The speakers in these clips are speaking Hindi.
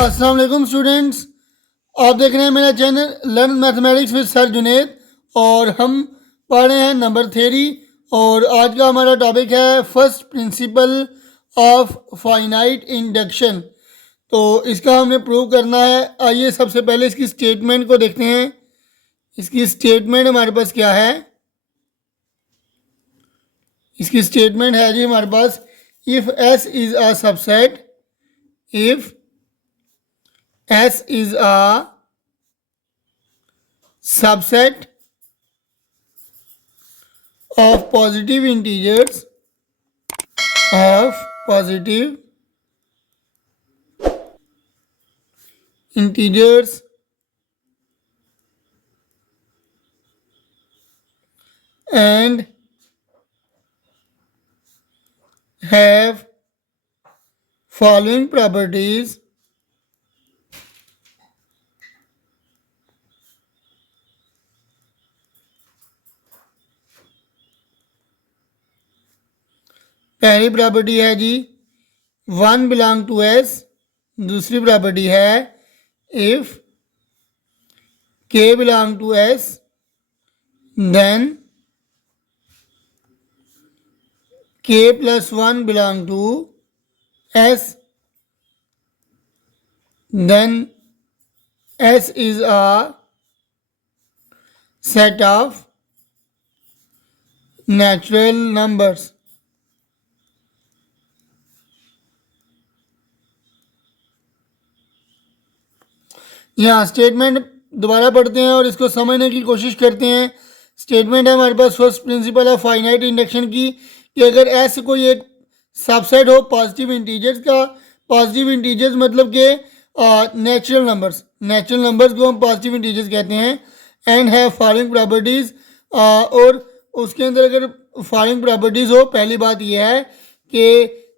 अस्सलाम वालेकुम स्टूडेंट्स, आप देख रहे हैं मेरा channel learn mathematics with sir Junaid और हम पढ़ रहे हैं नंबर थ्योरी। और आज का हमारा टॉपिक है first principle of finite induction. तो इसका हमने प्रूव करना है। आइए सबसे पहले इसकी स्टेटमेंट को देखते हैं। इसकी स्टेटमेंट हमारे पास क्या है? इसकी स्टेटमेंट है जी हमारे पास, if S is a subset, if S is a subset of positive integers and have following properties. पहली प्रॉपर्टी है जी 1 बिलोंग टू एस। दूसरी प्रॉपर्टी है if K belong to S then K plus 1 belong to S, then S is a set of natural numbers. यहाँ स्टेटमेंट दोबारा पढ़ते हैं और इसको समझने की कोशिश करते हैं। स्टेटमेंट है हमारे पास first principle of finite induction की कि अगर एस कोई एक सबसेट हो पॉजिटिव इंटीजर्स का, पॉजिटिव इंटीजर्स मतलब कि नेचुरल नंबर्स को हम पॉजिटिव इंटीजर्स कहते हैं, एंड है फॉलोइंग प्रॉपर्टीज़, और उसके अंदर अगर फॉलोइंग प्रॉपर्टीज़ हो, पहली बात यह है कि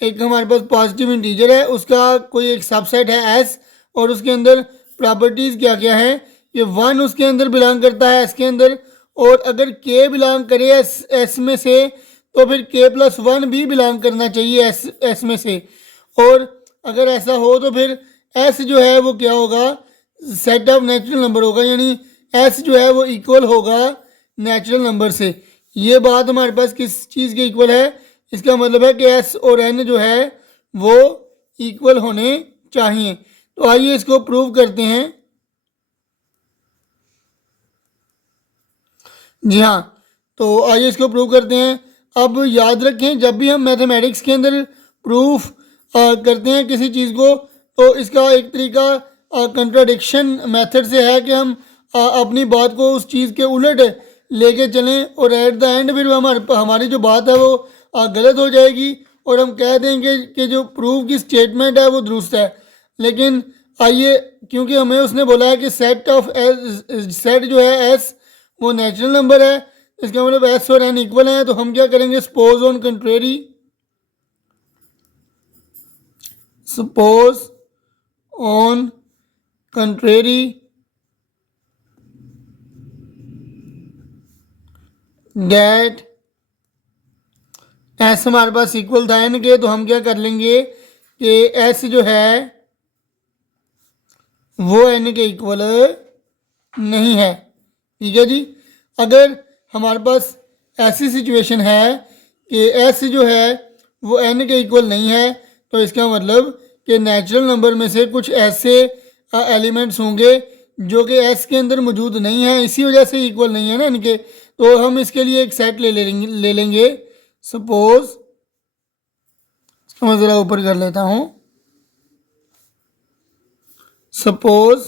एक हमारे पास पॉजिटिव इंटीजर है, उसका कोई एक सबसेट है एस, और उसके अंदर प्रॉपर्टीज़ क्या क्या है कि 1 उसके अंदर बिलोंग करता है एस के अंदर, और अगर के बिलोंग करे एस में से तो फिर के प्लस 1 भी बिलोंग करना चाहिए एस में से। और अगर ऐसा हो तो फिर एस जो है वो क्या होगा, सेट ऑफ नेचुरल नंबर होगा, यानी एस जो है वो इक्वल होगा नेचुरल नंबर से। ये बात हमारे पास किस चीज़ के इक्वल है? इसका मतलब है कि एस और एन जो है वो इक्वल होने चाहिए। तो आइए इसको प्रूव करते हैं। जी हाँ, तो आइए इसको प्रूव करते हैं। अब याद रखें, जब भी हम मैथमेटिक्स के अंदर प्रूफ करते हैं किसी चीज़ को, तो इसका एक तरीका कंट्राडिक्शन मेथड से है कि हम अपनी बात को उस चीज़ के उलट लेके चलें, और एट द एंड फिर हमारी जो बात है वो गलत हो जाएगी और हम कह देंगे कि जो प्रूफ की स्टेटमेंट है वो दुरुस्त है। लेकिन आइए, क्योंकि हमें उसने बोला है कि सेट जो है एस वो नेचुरल नंबर है, इसका मतलब एस और एन इक्वल है, तो हम क्या करेंगे, suppose on contrary that S हमारे पास इक्वल था एन के, तो हम क्या कर लेंगे कि एस जो है वो एन के इक्वल नहीं है। ठीक है जी। अगर हमारे पास ऐसी सिचुएशन है कि एस जो है वो एन के इक्वल नहीं है, तो इसका मतलब कि नेचुरल नंबर में से कुछ ऐसे एलिमेंट्स होंगे जो कि एस के अंदर मौजूद नहीं है, इसी वजह से इक्वल नहीं है ना इनके। तो हम इसके लिए एक सेट ले लेंगे। सपोज मैं ज़रा ऊपर कर लेता हूँ। Suppose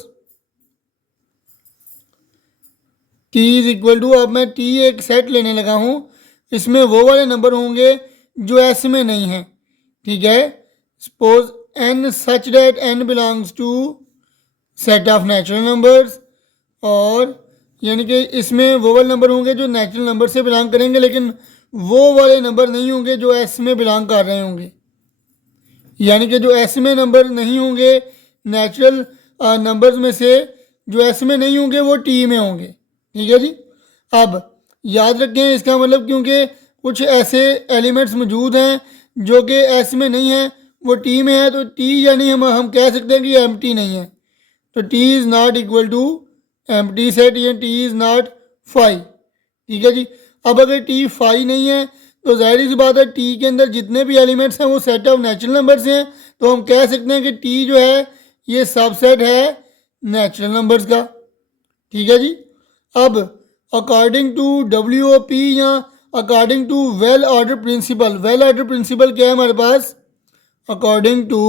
t is equal to, अब मैं t एक सेट लेने लगा हूँ, इसमें वो वाले नंबर होंगे जो एस में नहीं है। ठीक है। Suppose n such that n belongs to set of natural numbers, और यानी कि इसमें वो वाले नंबर होंगे जो नेचुरल नंबर से बिलोंग करेंगे, लेकिन वो वाले नंबर नहीं होंगे जो एस में बिलोंग कर रहे होंगे। यानी कि जो एस में नंबर नहीं होंगे नेचुरल नंबर्स में से, जो एस में नहीं होंगे वो टी में होंगे। ठीक है जी। अब याद रखें, इसका मतलब क्योंकि कुछ ऐसे एलिमेंट्स मौजूद हैं जो कि एस में नहीं है, वो टी में है, तो टी यानी हम कह सकते हैं कि ये एम्प्टी नहीं है, तो T is not equal to empty set, या टी इज़ नॉट फाई। ठीक है जी। अब अगर टी फाई नहीं है तो जाहिर सी बात है टी के अंदर जितने भी एलिमेंट्स हैं वो सेट ऑफ नेचुरल नंबर्स हैं, तो हम कह सकते हैं कि टी जो है ये सबसेट है नेचुरल नंबर्स का। ठीक है जी। अब अकॉर्डिंग टू WOP या according to well order principle, well order principle क्या है हमारे पास, according to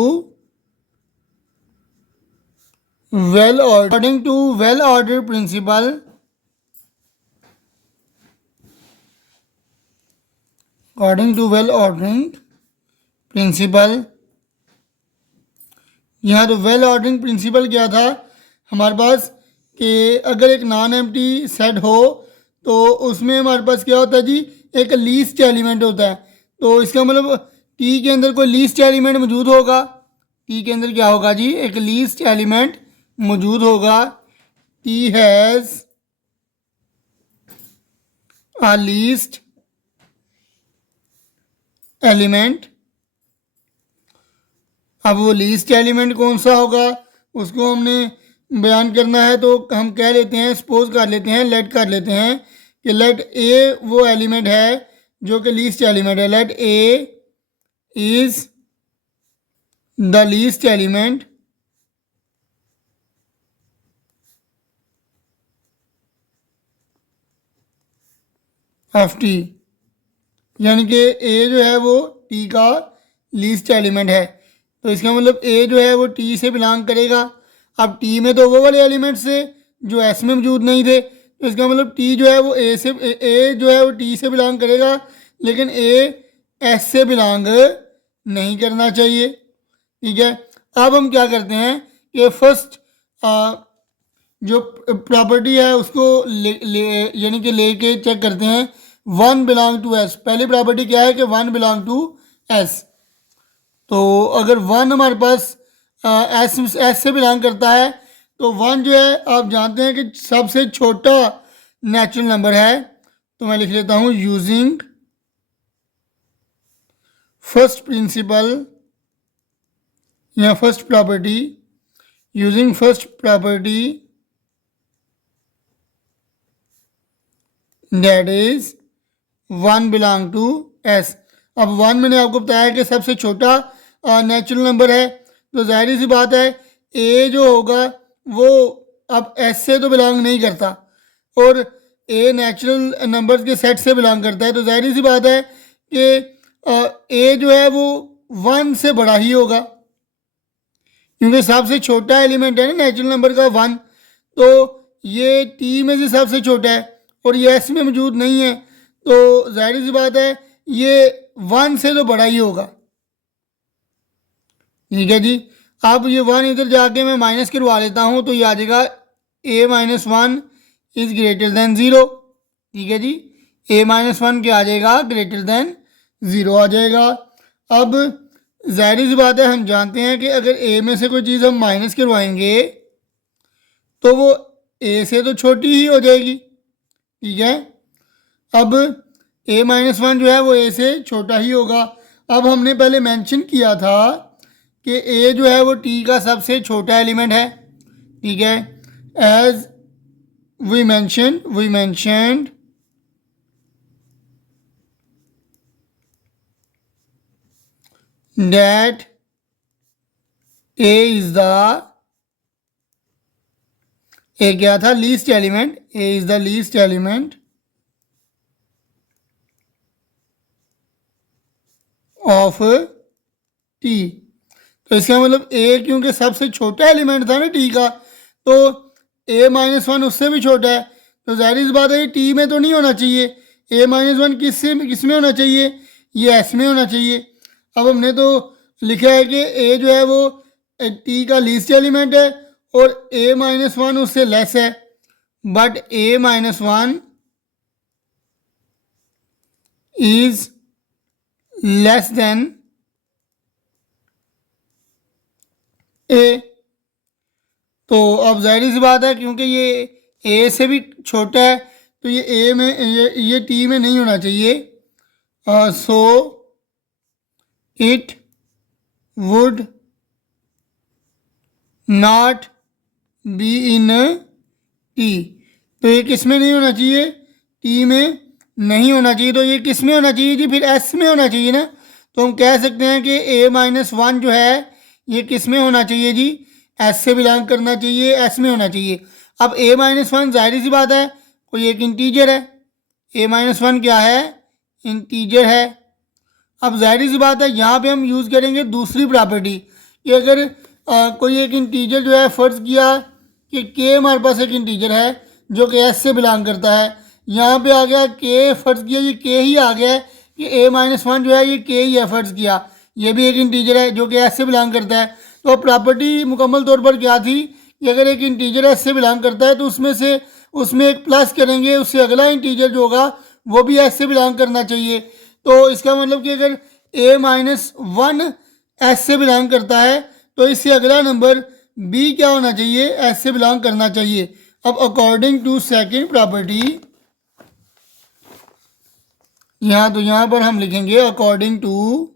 well order principle, according to well ordering principle, यहाँ तो वेल ऑर्डरिंग प्रिंसिपल क्या था हमारे पास कि अगर एक नॉन एम्प्टी सेट हो तो उसमें हमारे पास क्या होता है जी, एक लीस्ट एलिमेंट होता है। तो इसका मतलब टी के अंदर कोई लीस्ट एलिमेंट मौजूद होगा, टी के अंदर क्या होगा जी, एक लीस्ट एलिमेंट मौजूद होगा। T has a least element. अब वो लीस्ट एलिमेंट कौन सा होगा उसको हमने बयान करना है, तो हम कह लेते हैं, सपोज कर लेते हैं, लेट कर लेते हैं कि लेट ए वो एलिमेंट है जो कि लीस्ट एलिमेंट है। Let A is the least element of T, यानी कि ए जो है वो टी का लीस्ट एलिमेंट है। तो इसका मतलब ए जो है वो टी से बिलोंग करेगा। अब टी में तो वो वाले एलिमेंट्स थे जो एस में मौजूद नहीं थे, तो इसका मतलब टी जो है वो ए जो है वो टी से बिलोंग करेगा, लेकिन ए एस से बिलोंग नहीं करना चाहिए। ठीक है। अब हम क्या करते हैं कि फर्स्ट जो प्रॉपर्टी है उसको यानी कि लेके चेक करते हैं, वन बिलोंग टू एस। पहली प्रॉपर्टी क्या है कि वन बिलोंग टू एस। तो अगर वन हमारे पास एस से बिलोंग करता है तो वन जो है आप जानते हैं कि सबसे छोटा नेचुरल नंबर है। तो मैं लिख लेता हूँ यूजिंग फर्स्ट प्रिंसिपल या first property, using first property that is one belong to S. अब वन मैंने आपको बताया कि सबसे छोटा नेचुरल नंबर है, तो जाहिर सी बात है ए जो होगा वो अब एस से तो बिलोंग नहीं करता और ए नेचुरल नंबर्स के सेट से बिलोंग करता है, तो जाहिर सी बात है कि ए जो है वो वन से बड़ा ही होगा, क्योंकि सबसे छोटा एलिमेंट है ना नेचुरल नंबर का वन। तो ये टी में से सबसे छोटा है और ये एस में मौजूद नहीं है, तो जाहिर सी बात है ये वन से तो बड़ा ही होगा। ठीक है जी। अब ये वन इधर जाके मैं माइनस करवा लेता हूँ, तो ये आ जाएगा a minus one is greater than zero. ठीक है जी। ए माइनस वन क्या आ जाएगा, ग्रेटर देन ज़ीरो आ जाएगा। अब जाहिर सी बात है हम जानते हैं कि अगर ए में से कोई चीज़ हम माइनस करवाएंगे तो वो ए से तो छोटी ही हो जाएगी। ठीक है। अब ए माइनस वन जो है वो ए से छोटा ही होगा। अब हमने पहले मेंशन किया था कि ए जो है वो टी का सबसे छोटा एलिमेंट है। ठीक है। As we mentioned that a is the, a क्या था, least element, a is the least element of T. तो इसका मतलब ए क्योंकि सबसे छोटा एलिमेंट था ना टी का, तो ए माइनस वन उससे भी छोटा है, तो जाहिर सी बात है ये टी में तो नहीं होना चाहिए। ए माइनस वन किस में होना चाहिए, ये एस में होना चाहिए। अब हमने तो लिखा है कि ए जो है वो टी का लीस्ट एलिमेंट है और ए माइनस वन उससे लेस है, but a minus one is less than a. तो अब जाहिर सी बात है क्योंकि ये ए से भी छोटा है तो ये ए में ये टी में नहीं होना चाहिए, so it would not be in T. तो ये किस में नहीं होना चाहिए? टी में नहीं होना चाहिए। तो ये किस में होना चाहिए जी? फिर एस में होना चाहिए ना। तो हम कह सकते हैं कि a-1 जो है ये किस में होना चाहिए जी? एस से बिलोंग करना चाहिए, एस में होना चाहिए। अब a-1 जाहिर सी बात है कोई एक इंटीजर है। a-1 क्या है? इंटीजर है। अब जाहिर सी बात है यहाँ पे हम यूज़ करेंगे दूसरी प्रॉपर्टी कि अगर कोई एक इंटीजर जो है, फ़र्ज़ किया कि के हमारे पास एक इंटीजर है जो कि एस से बिलोंग करता है। यहाँ पे आ गया के, फ़र्ज़ किया ये के ही आ गया है कि a-1 जो है ये के ही है, फ़र्ज़ किया ये भी एक इंटीजर है जो कि एस से बिलोंग करता है। तो प्रॉपर्टी मुकम्मल तौर पर क्या थी कि अगर एक इंटीजर एस से बिलोंग करता है तो उसमें एक प्लस करेंगे, उससे अगला इंटीजर जो होगा वो भी एस से बिलोंग करना चाहिए। तो इसका मतलब कि अगर a-1 एस से बिलोंग करता है तो इससे अगला नंबर बी क्या होना चाहिए? एस से बिलोंग करना चाहिए। अब अकॉर्डिंग टू सेकंड प्रॉपर्टी, यहाँ पर हम लिखेंगे according to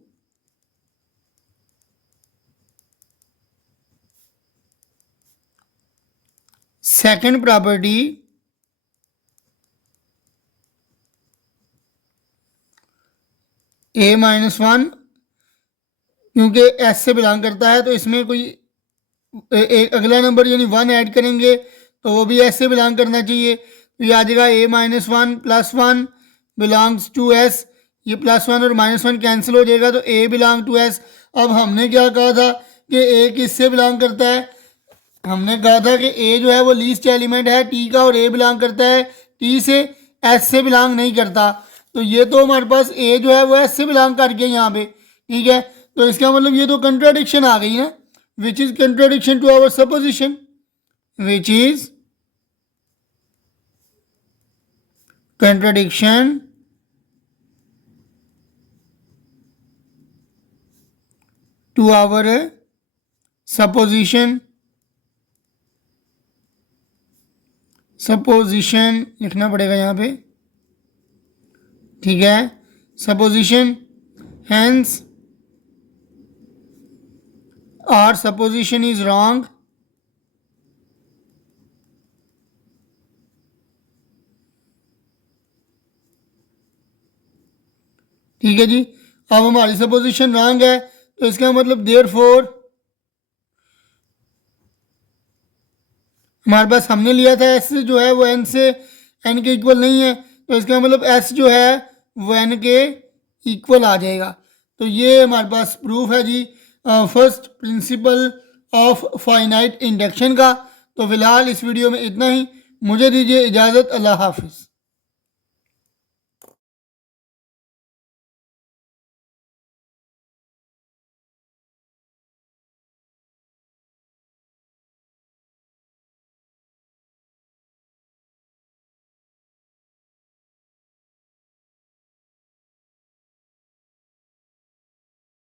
second property a-1 क्योंकि एस से बिलोंग करता है तो इसमें कोई एक अगला नंबर यानी 1 ऐड करेंगे तो वो भी एस से बिलोंग करना चाहिए। तो ये आ जाएगा a-1 +1 बिलोंग्स टू एस। ये +1 और -1 कैंसिल हो जाएगा तो a बिलोंग टू एस। अब हमने क्या कहा था कि a किससे बिलोंग करता है? हमने कहा था कि a जो है वो लीस्ट एलिमेंट है टी का और a बिलोंग करता है टी से, एस से बिलोंग नहीं करता। तो ये तो हमारे पास a जो है वो एस से बिलोंग कर गया यहाँ पे, ठीक है। तो इसका मतलब ये तो कंट्राडिक्शन आ गई ना, which is contradiction to our supposition, which is contradiction to our supposition. Supposition लिखना पड़ेगा यहाँ पे, ठीक है। Supposition hence our supposition is wrong. ठीक है जी। अब हमारी सपोजिशन रॉन्ग है तो इसका मतलब देयरफॉर हमारे पास हमने लिया था एस जो है वो एन से एन के इक्वल नहीं है तो इसका मतलब एस जो है वो एन के इक्वल आ जाएगा। तो ये हमारे पास प्रूफ है जी first principle of finite induction का। तो फिलहाल इस वीडियो में इतना ही, मुझे दीजिए इजाज़त। अल्लाह हाफिज़।